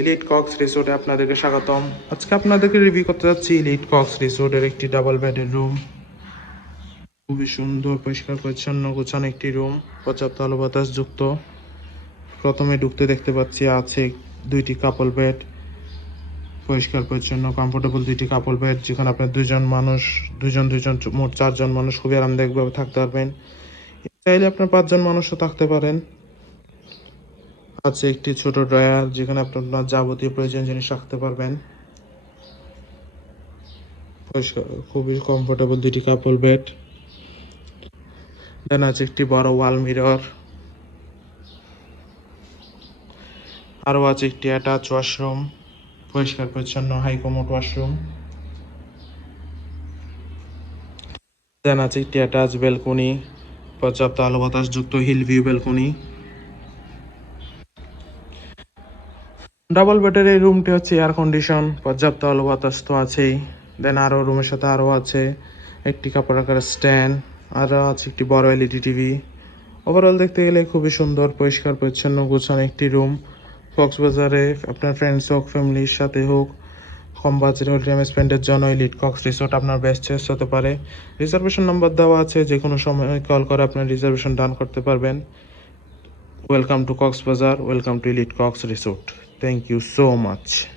Elite Cox রিসোর্টে আপনাদেরকে স্বাগতম। আজকে আপনাদেরকে রিভিউ করতে যাচ্ছি এলিট কক্স রিসোর্টের একটি ডাবল বেডের রুম খুবই সুন্দর, পরিষ্কার, পরিচ্ছন্ন, গোছানো একটি রুম পর্যাপ্ত আলো বাতাস যুক্ত। প্রথমে ঢুকতে দেখতে পাচ্ছি আছে দুইটি কাপল বেড পরিষ্কার, পরিচ্ছন্ন কমফোর্টেবল দুইটি কাপল বেড যেখানে আপনার দুজন মানুষ, দুজন দুজন, মোট চারজন মানুষ খুবই আরামদায়কভাবে থাকতে পারবেন। চাইলে আপনার পাঁচজন মানুষও থাকতে পারেন। আছে একটি ছোট ড্রয়ার যেখানে আপনি আপনার যাবতীয় প্রয়োজনীয় জিনিস রাখতে পারবেন। পরিষ্কার, খুবই কমফোর্টেবল দুটি কাপল বেড দেন আছে একটি বড় ওয়াল মিরর আরও আছে একটি অ্যাটাচ ওয়াশরুম পরিষ্কার, পরিচ্ছন্ন হাইকমোট ওয়াশরুম দেন আছে একটি অ্যাটাচ বেলকনি পর্যাপ্ত আলো বাতাস যুক্ত হিল ভিউ বেলকনি ডাবল বেডের এই রুমটি হচ্ছে এয়ার কন্ডিশন পর্যাপ্ত আলো বাতাস তো আছেই। দেন আরও রুমের সাথে আরও আছে, একটি কাপড় রাখার স্ট্যান্ড আরও আছে একটি বড় এলইডি টিভি ওভারঅল দেখতে গেলে খুবই সুন্দর, পরিষ্কার, পরিচ্ছন্ন, গোছানো একটি রুম কক্সবাজারে আপনার ফ্রেন্ডস হোক ফ্যামিলির সাথে হোক, কম বাজেট হোল টাইম স্পেন্ডের জন্য লিড কক্স রিসোর্ট আপনার বেস্ট চয়েস হতে পারে। রিজার্ভেশন নাম্বার দেওয়া আছে যে কোনো সময় কল করে আপনার রিজার্ভেশন ডান করতে পারবেন। Welcome to Cox's Bazar welcome two elite Cox resort thank you so much.